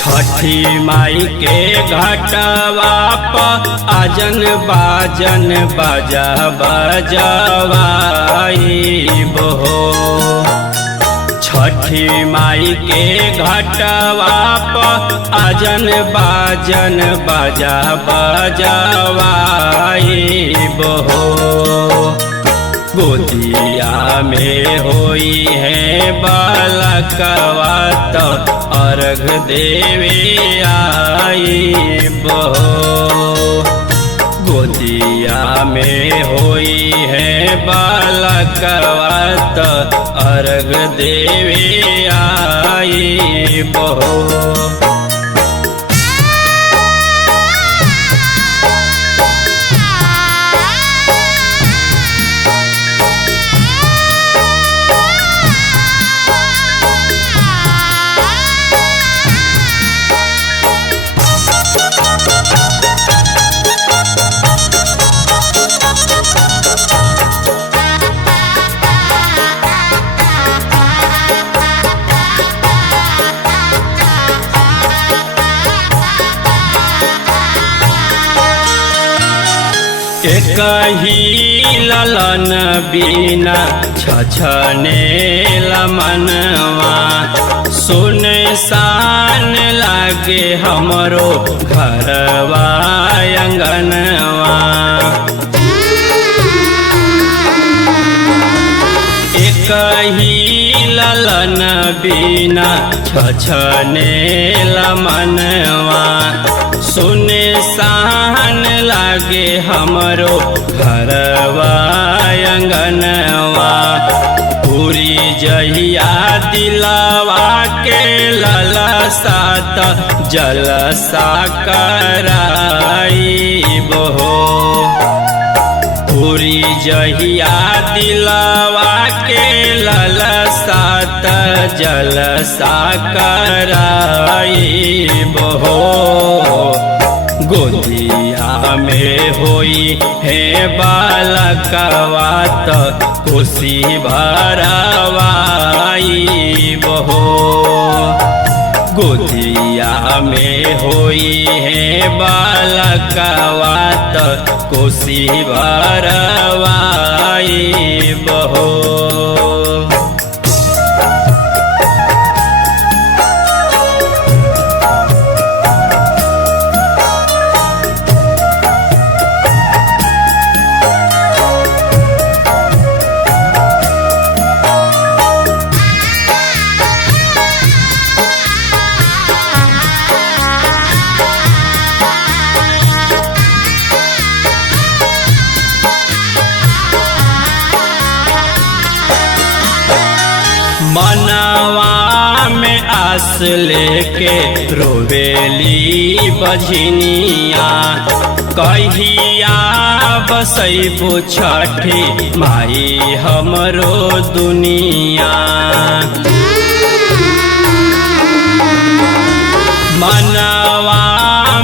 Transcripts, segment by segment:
छठी माई के घाटवा पर आजन बाजन बाजा बजवाई बहो। छठी माई के घाटवा पर आजन बाजन बाजा बजवाई बहो। गोदिया में होई है बालकवा तो अर्घ देवे आई बहो। गोदिया में होई है बालकवा तो अर्घ देवे आई बहो। कही ललन बिना छछने मनवा। सुनसान लागे हमरो घरवा अंगनवा। कही ललन बिना छछने मनवा। सुनसान लागे हमरो घरवा अंगनवा। पूरी जहिया दिलवा के ललसा त जलसा कराई बहो। पूरी जहिया दिलवा के ललसा त जलसा कराई बहो। गोदिया में होई है बालकवा तो खुशी भरवाई बहो। गोदिया में होई है बालकवा तो खुशी भरवाई बहो। मनवा में आस लेके रोवेली बझनिया। कहिया बसैबू छठी माई हमरो दुनिया। मनवा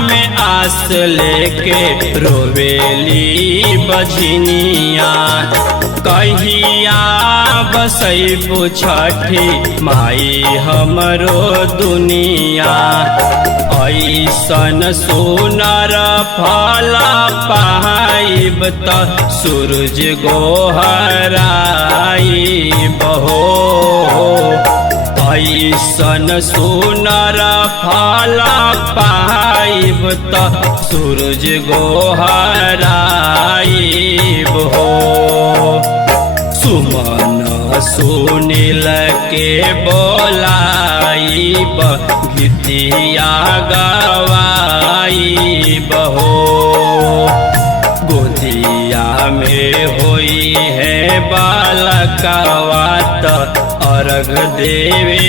में आस लेके रोवेली बझनिया। कहिया बसैबू छठी माई हमरो दुनिया। ऐसन सुनर फल पाइब त सूरज गोहराई बहो। ऐसन सुनर फल पाइब त सूरज गोहराई बहो। सुमन सुनील के बोलाइब गीतिया गवाई बहो। गोदिया में होई है बालकवा तो अर्घ देवे